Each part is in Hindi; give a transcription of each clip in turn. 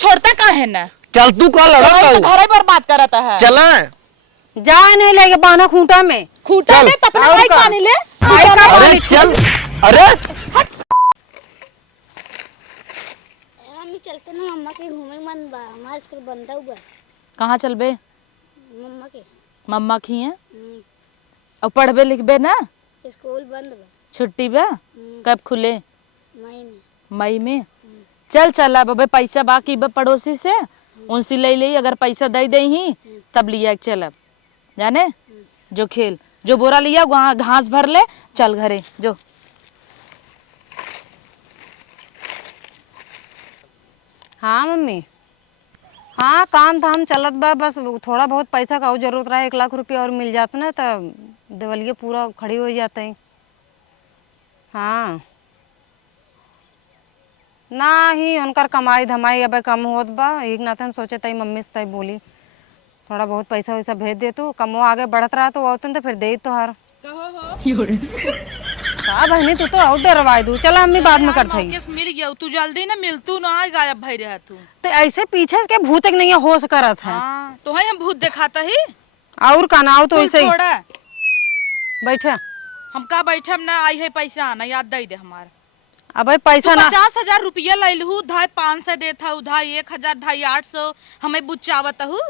छोड़ता का है ना। चल तू कल लड़ा तो घर पर बात करता है। चला जा नहीं लेके बाना खूंटा में खूंटा ले तब भाई पानी ले। अरे चल अरे मम्मी चलते ना मम्मा के घूमे मन बा हमार स्कूल बंद हुआ। कहाँ चलबे? मम्मा के मम्मा की है और पढ़बे लिखबे ना। स्कूल बंद बा। छुट्टी बा कब खुले? मई में। मई में। चल चल अब पैसा बाकी बा पड़ोसी से उनसे ले ली। अगर पैसा दे दे ही तब लिया चल जाने जो खेल जो बोरा लिया वहाँ घास भर ले। चल घरे जो। हाँ मम्मी हाँ काम धाम चलत बा बस थोड़ा बहुत पैसा का और जरूरत रहा 1 लाख रुपया और मिल जाता ना तो दिवालिया पूरा खड़ी हो जाता है। हाँ ना ही उनकर कमाई धमाई अब कम होत बा एक नाते हम सोचे तई मम्मी से तई बोली थोड़ा बहुत पैसा वैसा भेज दे तू कमो आगे बढ़त रहा तो औतन तो फिर दे तो हर का बहनी तू तो और डरवाई दू। चला अम्मी बाद में करत हई। मिल गया तू जल्दी ना मिल तू ना गायब भई रहा तू। तो ऐसे पीछे के भूत एक नहीं होश करत है। हाँ, तो है हम भूत दिखाता ही और का ना तो ऐसे ही छोड़ा बैठे हम का बैठे हम ना आई है पैसा आना याद दे दे हमार। अब पैसा ना 50,000 रुपया लैलहू धाई 500 देता धाई 1,000 धाई 800 हमें बुच्चावत हूँ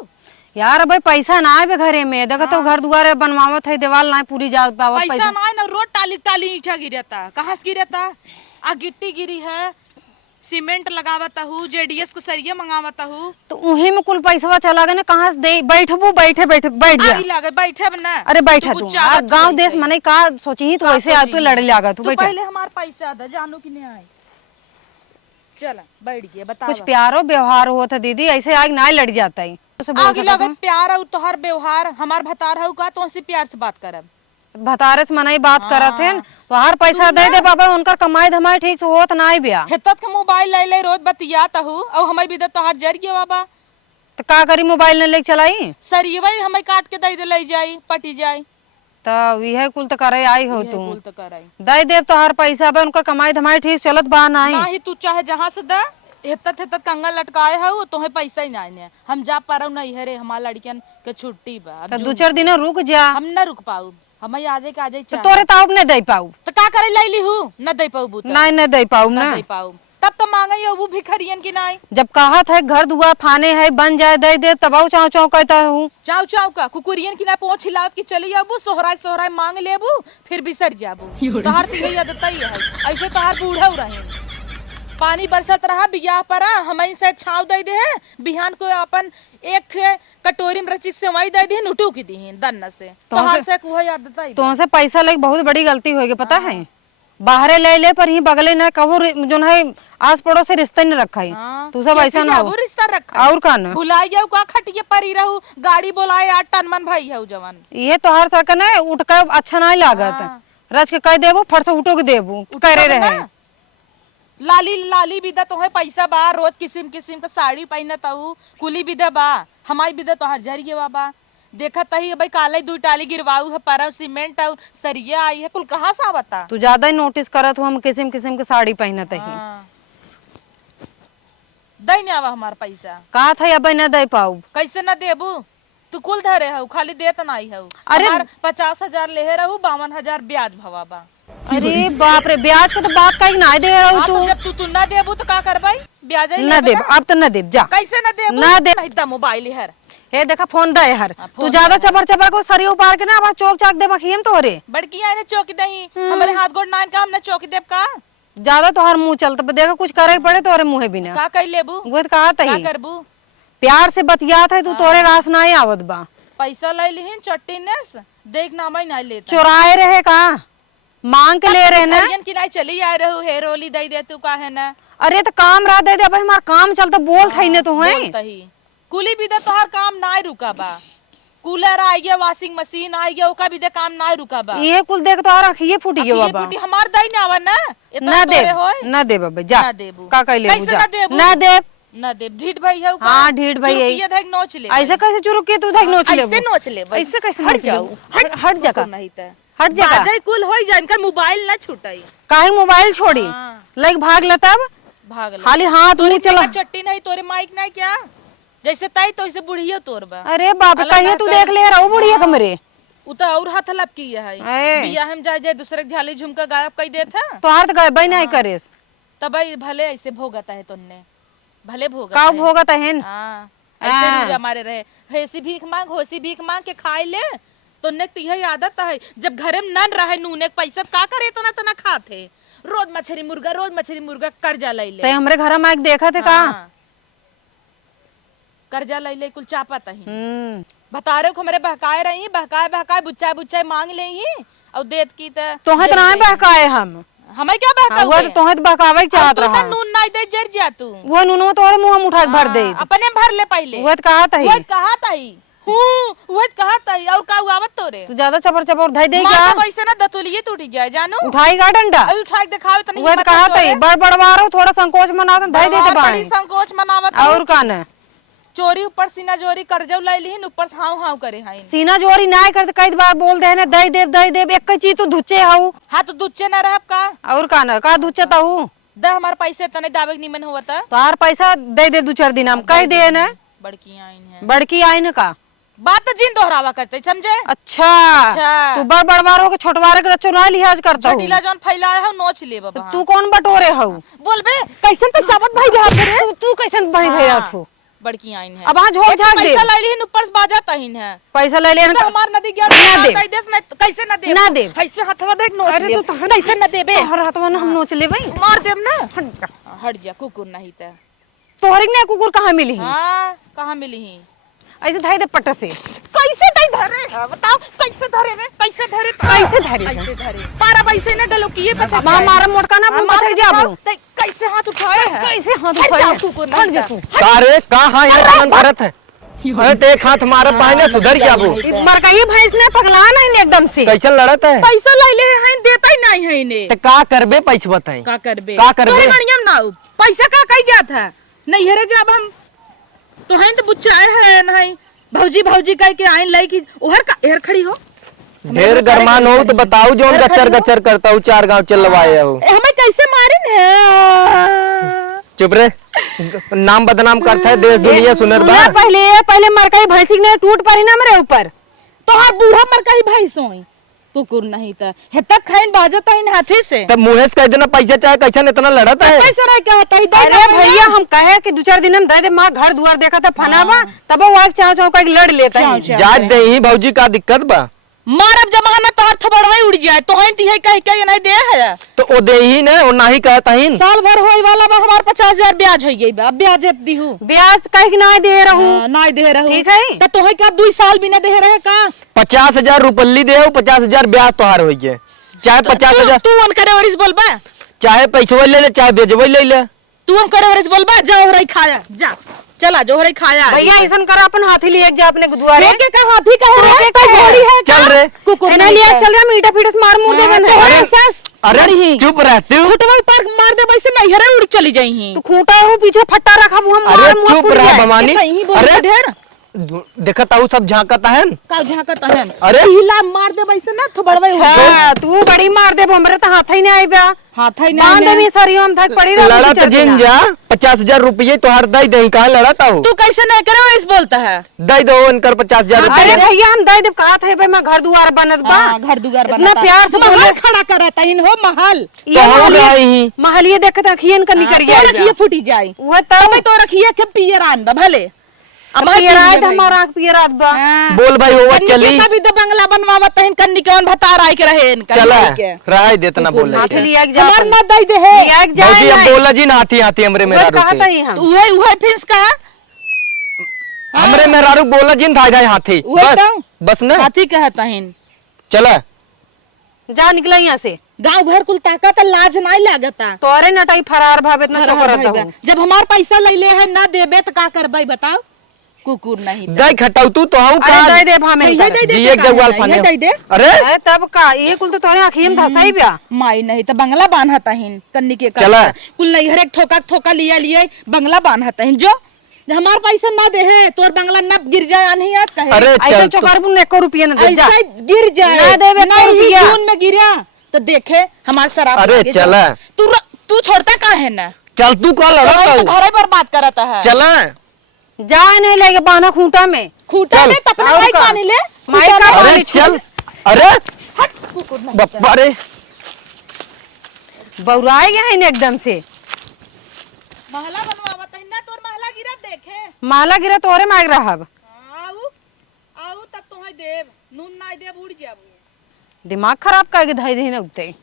यार अब पैसा ना आए घरे में देखा तो घर दुआरे बनवावत है दीवार ना पूरी जा पावत पैसा ना ना रोड टाली टाली ईटा गिरता कहाँ से गिरता आ गिट्टी गिरी है सीमेंट लगावता हूँ जेडीएस को सरिया मंगावता हूँ तो उही में कुल पैसा चला गए ना कहाँ से दे बैठबू बैठे बैठे बैठ जा लागे बैठे ना। अरे बैठा तू गांव देश मने का सोची ही तू ऐसे आ तू लड़े लागा तू बैठे पहले हमार पैसा दे जानू कि नहीं आए। चला बैठ गया बता कुछ प्यारो व्यवहार होता दीदी ऐसे आग ना लड़ जाता है आगे लगे प्यार और तोहर व्यवहार हमार भतार हऊ का तो से प्यार से बात करब भतारे से मनाई बात करत है तो हर पैसा दे दे बाबा उनकर कमाई धमाई ठीक से होत ना बिया हेतत के मोबाइल ले ले रोज बतियात हूँ और हमें भी तोहर जरिए बाबा तो का करी मोबाइल ने लेके चलाई सरियवा हमें काट के दे दे ले जाई पटी जाई तो यह कुल तो करे आई हो तू कुल तो कराई दे देव तो हर पैसा बे उनकर कमाई धमाई ठीक चलत बा ना ही तू चाहे जहाँ से दे हेतत हेतत कंगा लटकाए हो तो पैसा ही ना हम जा पा रहा नहीं है रे हमार लड़कियन के छुट्टी बा तो 2-4 दिन रुक जा हम न रुक पाऊ हमें आजे के आजे तो तोरे ताऊ ने दे पाऊ तो का करे लैली हूँ न दे पाऊ बूता नहीं न दे पाऊ ना दे पाऊ तब तो मांगे वो भिखरियन की नहीं जब कहा था घर दुआर फाने है बन जाए दे दे तबाऊ चाव चाव कहता हूँ चाव चाव का कुकुरियन की ना पहुंच हिलात की चली जाबू सोहराय सोहराय मांग लेबू फिर बिसर जाबू तोहार तीन आदत ही है ऐसे तोहार बूढ़ा रहे पानी बरसत रहा बियाह परा हमें से छाव दे दे है बिहान को अपन एक कटोरी में रचिक से वही दे दी नुटू की दी दन्न से तोहार से कुह आदत है तो से पैसा लेके बहुत बड़ी गलती होगी पता है बाहरे ले ले पर ही बगले न कहो जो है आस पड़ोस से रिश्ता नहीं रखा है तू सब ऐसा ना हो रिश्ता रखा और का ना बुलाइया का खटिए परी रहू गाड़ी बोलाए 8 टन मन भाई है जवान ये तो हर सकन है उठ कर अच्छा नहीं लागत रच के कह देबू फट से उठो के देबू करे रहे लाली लाली बिदा तो है पैसा बा रोज किस्म किस्म का साड़ी पहनत हूँ कुली बिदा बा हमारी बिदा तो हर जरिए बाबा देखा तही भाई काले 2 टाली गिरवाऊ है पर सीमेंट और सरिया आई है कुल कहाँ से आवता तू ज्यादा ही नोटिस करत हो हम किस्म किस्म के साड़ी पहनत है दई नहीं आवा हमार पैसा कहा था अब न दे पाऊ कैसे न देबू तू कुल धरे हूँ खाली देत नहीं हूँ अरे 50,000 ले रहू 52,000 ब्याज भवा बा अरे बाप रे ब्याज का तो बात कहीं ना दे रहा तू जब तू ना देबू तो का करबाई ब्याज न देब अब तो न देब जा कैसे न देबू ना दे नहीं मोबाइल हर हे देखा फोन दे हर तू ज्यादा चबर चबर को सरियो पार के ना अब चौक चाक दे बखियम तोरे बड़की आए चौकी दही हमारे हाथ गोड़ नान का हमने चौकी देब का ज्यादा तो हर मुंह चलता देखा कुछ करे पड़े तोरे मुंह बिना का कह लेबू वो कहा का करबू प्यार से बतियात है तू तोरे रास ना ही आवत बा पैसा ले लिहिन चट्टी नेस देख ना मैं नहीं लेता चुराए रहे का मांग के ले रहे ना की नहीं चली आ रहू हेर होली दे दे तू का है ना अरे तो काम रहा दे दे भाई हमारा काम चलता बोल था ने तो है कुली भी दे तोहर काम ना रुका बा कूलर आ गया वॉशिंग मशीन आ गया ओका भी दे काम ना रुका बा ये कुल देख तो आखिए फूटी गयो बाबा फूटी हमार दई ना आवा ना ना दे ना दे बाबा जा का कह ले ना दे ना दे ढीठ भाई है हां ढीठ भाई है ये धक नोच ले ऐसे कैसे चुरुक के तू धक नोच ले ऐसे नोच ले ऐसे कैसे हट जाओ हट जगह नहीं त हट जगह बाजे कुल होई जान कर मोबाइल ना छूटाई काहे मोबाइल छोड़ी लाइक भाग ल तब भाग ले। खाली हाथ तोरे मुंह चला। चट्टी नहीं तोरे माइक नहीं क्या जैसे तई तो ऐसे बुढ़ियो तोर बा। अरे बाप अलग कहिए ना तू कर। देख ले रहू बुढ़िया कमरे उ तो और हाथ लपकी है ए। बियाह हम जाए दूसरे के झाली झुमका गायब कई देत है तो हाथ गए भाई नहीं करेस तब भले ऐसे भोगता है तुमने भले भोगता का है। भोगत है हाँ ऐसे रुआ हमारे रहे हेसी भीख मांग होसी भीख मांग के खाए ले तुमने तिहे आदत है जब घरे में नन रहे नूने के पैसा का करे तना तना खाते रोज मछली मुर्गा कर्जा ले ले ते हमरे घर में एक देखा थे का हाँ। कर्जा ले कुल चापत ही बता रहे हो हमारे बहकाए रही बहकाए बुच्चाए मांग ले ही और देत की तोहत ना बहकाए हम हमें क्या बहकाओगे वो तोहत बहकावे के चाहत तू रहा तो नून नहीं दे जर जा तू वो नुनो तोरे मुंह में उठा के भर दे अपने भर ले पहले वो कहा था वो कहा ताई वो कहा ताई और का आवत तोरे तू ज्यादा चपर चपर धई दे मार क्या तो वैसे ना दतुलिए टूट जाए जानो उठाई का डंडा अभी उठा के दिखाओ तनी वो कहा था बड़ बड़वारो थोड़ा संकोच मना तो धई देते बड़ी बाणी संकोच मनावत और का न चोरी ऊपर सीना जोरी कर्जा ले लीन ऊपर से हाउ करे हाई सीना जोरी ना करते कई बार बोल दे ना दई देव एक चीज तो धुचे हऊ हाँ तो दुच्चे ना रहब का और का न का धुचे ताऊ दे हमारे पैसे तने दावे के निमन हुआ था तोहार पैसा दे दे 2-4 दिन हम कह दे ना बड़की आइन है बड़की आई न का बात तो जिन दोहरावा करते समझे अच्छा अच्छा। तू बड़ बड़वारो के छोटवारे के चुनाव लिहाज करता हूँ छटीला जौन फैलाए हो नोच ले बाबा तू कौन बटोरे हऊ बोल बे कैसन तो साबत भाई रहा करे तू कैसन बड़ी भैया तू बड़की आइन है अब वहाँ झोक झाक दे पैसा ले लीन ऊपर से बाजा तहीन है पैसा ले ले तो हमार नदी गया ना दे। देश ना कैसे ना दे ना दे। ऐसे हाथवा देख नोच अरे ले तो कैसे ना देबे हर हाथवा ना हम नोच ले भाई मार देब ना हट जा कुकुर नहीं ते तोहरे ने कुकुर कहाँ मिली है हां कहां मिली ही ऐसे धाई दे पट से कैसे दई धरे है बताओ कैसे धरे रे कैसे धरे कैसे धरे पारा पैसे ना गलो किए पछा मां मारा मोटका ना अपन पछड़ जाबो कैसे हाथ उठाए है कैसे हाथ उठाए कुकुर हट जा तू का रे कहाँ यहाँ कानून भरत है अरे ते एक हाथ मारत पाए सुधर क्या वो मर गई भैंस ने पगला नहीं एकदम से कैसन लड़त है पैसा ले ले है देता ही नहीं है इन्हें ते का करबे पैसे बताई का करबे का करबे? तोरे गणियम ना हो पैसा का कई जात है नहीं हेरे जब हम तो हैं तो बुच्चाए है नहीं भौजी कह के आइन लाई की ओहर का एहर खड़ी हो ढेर गरमान हो तो बताओ जो गच्चर करता हूँ 4 गांव चलवाए हो हमें कैसे मारिन है चुप रे नाम बदनाम करता है देश दुनिया सुनर बा पहले मर गई भैंसी ने टूट पड़ी ना मेरे ऊपर तो हां बूढ़ा मर कहीं भाई सोई कुकुर नहीं था हे तक खाइन बाजत है हाथी से तब मुँह से कह देना पैसा चाहे कैसा इतना लड़ता है कैसे रह के आता है अरे भैया हम कहे कि 2-4 दिन हम दे दे माँ घर दुआर देखा था फनावा तब वो आग चाव चाव का लड़ लेता है जात दे ही भौजी का दिक्कत बा मारब जमाना तोहर थबड़वा उड़ जाए तो हैं तिहे कह के नहीं दे है तो ओ दे ही ने ओ नाही कहता ही साल भर होई वाला बा हमार 50,000 ब्याज हो गई बा अब ब्याज दीहू ब्याज कहे कि ना दे रहूं नहीं दे रहू ठीक है त तोहे का 2 साल बिना दे रहे का 50,000 रुपल्ली दे 50,000 ब्याज तोहार हो गए चाहे 50,000 तू उन करे वरिस बोलबा चाहे पैसा ले ले चाहे बेचबे ले ले तू उन करे वरिस बोलबा जा हो रही खाया जा चला जो हो रही खाया भैया ऐसा करा अपन हाथी लिए जा अपने दुआरे के का हाथी कह रहे है घोड़ी है चल रे कुकुर एना लिया चल रहा मीठा फीटस मार मुंह दे बन अरे अरे चुप रहते हो फुटवा पर मार दे वैसे नहीं हरे उड़ चली जाई ही तू खूंटा हो पीछे फट्टा रखा हम अरे मार मुंह चुप फूट रह जाए। बमानी कहीं बोल अरे ढेर देखता हूँ सब झांकता है का झाकत है अरे हिला मार दे वैसे ना थबड़वा अच्छा तू बड़ी मार दे हमरे तो हाथ ही नहीं आई बा हाथ ही बांध नहीं भी सरियो हम धक पड़ी रह लड़ा तो जिन जा 50,000 रुपये तो हर दई दही कहा लड़ाता हूँ तू कैसे नहीं करे वैसे बोलता है दई दो इनकर 50,000 अरे रुपये भैया हम दे दे कहा था भाई मैं घर दुआर बनत बा घर दुगार इतना बनाता प्यार से महल बोले खड़ा कराता इन हो महल तो हम रही महलिए देखत अखियन कर निकल तो रखिए फूटी जाए वो तब तो रखिए के पियर आन बा भले पियरात हमारा पियरात बा बोल भाई वो चली कभी तो बंगला बनवावत है कन्नी कौन भतार आए के रहे इनका चला रहा देतना बोल हाथ लिया के जा हमार ना दई दे है लिया के जा भौजी अब बोला जी हाथी हाथी हमरे वो मेरा कहा था रुके ही हम उहे फिंस का हमरे मेरा रुक बोला जिन था हाथी वही बस तो। बस ना हाथी कहता है चला जा निकला यहाँ से गांव भर कुल ताकत लाज नहीं लागता तोरे नटाई फरार भावे इतना चोकर रहता हूँ जब हमार पैसा ले ले है ना देबे तो का करबे बताओ कुकुर नहीं दई खटाऊ तू तो हूँ अरे का दे दे भामे ये दे दे जी तो एक का जगवाल है, फाने ये दे दे अरे अरे तब का ये कुल तो तोरे अखियन धसाई ब्या माई नहीं तो बंगला बांधता है कन्नी के चला। कुल नहीं हर एक ठोका लिया लिए बंगला बांधता है जो हमार पैसा ना दे है तोर बंगला न गिर जाए अनहियत कहे अरे ऐसा चल चोकर बुन 1 रुपया न दे जा ऐसा गिर जाए ना देबे तो नहीं रुपया। जून में गिरा तो देखे हमार शराब अरे लागे चला। जाओ। तू छोड़ता का है ना चल तू कल घर बर्बाद करता है। चला जा नहीं लेके बाना खूंटा में। खूंटा में तो अपना और माई का? पानी ले। माई का अरे पानी चल अरे हट कुकुर ना बप्पा रे बौराए गया है एकदम से। महला बनवावा तहिना तोर महला गिरा देखे। माला गिरा तोरे मांग रहा। आऊ आऊ तब तो है देव नून ना देव उड़ जाबू। दिमाग खराब करके धाई दही न उगते।